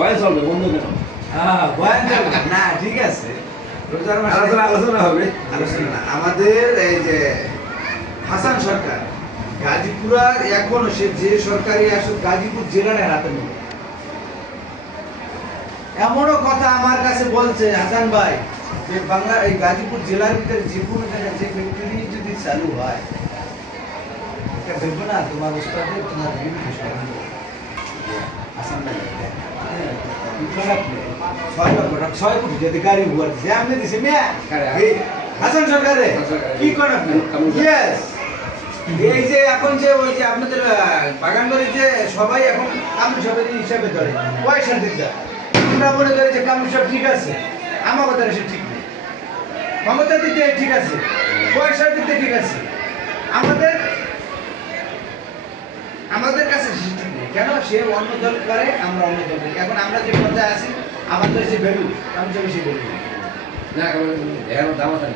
বয়স হবে বন্ধ কেন? হ্যাঁ বয়ান চলবে না, ঠিক আছে। রোজার মাসে আলোচনা হবে। আলোচনা না। আমাদের এই যে হাসান সরকার গাজীপুরা এখনো সে যে সরকারি আসলে গাজীপুর জেলার হাতে নেই। এমনও কথা আমার কাছে বলছে হাসান ভাই যে বাংলা এই গাজীপুর জেলার ভিতরে যে কোনো জায়গায় যে ফ্যাক্টরি যদি চালু হয় এটা দেখবে না তোমার উস্তাদে তোমার বিভিন্ন বিষয় হাসান ভাই ছয় কোটি যদি গাড়ি ভুয়া দিছে আপনি দিছে মেয়া হাসান সরকারে কি করেন আপনি? ইয়েস, এই যে এখন যে ওই যে আপনাদের বাগানবাড়ির যে সবাই এখন কামরু সাহেবের হিসাবে ধরে পয়সার দিক দিয়ে আমরা মনে করি যে কামরু সাহেব ঠিক আছে, আমার কথা সে ঠিক নেই। ক্ষমতার দিক দিয়ে ঠিক আছে, পয়সার দিক দিয়ে ঠিক আছে, আমাদের আমাদের কাছে সে ঠিক নেই। কেন সে অন্য দল করে, আমরা অন্য দল করি। এখন আমরা যে পর্যায়ে আছি আমাদের যে ভ্যালু কামরু সাহেবের সেই ভ্যালু না, দাম আছে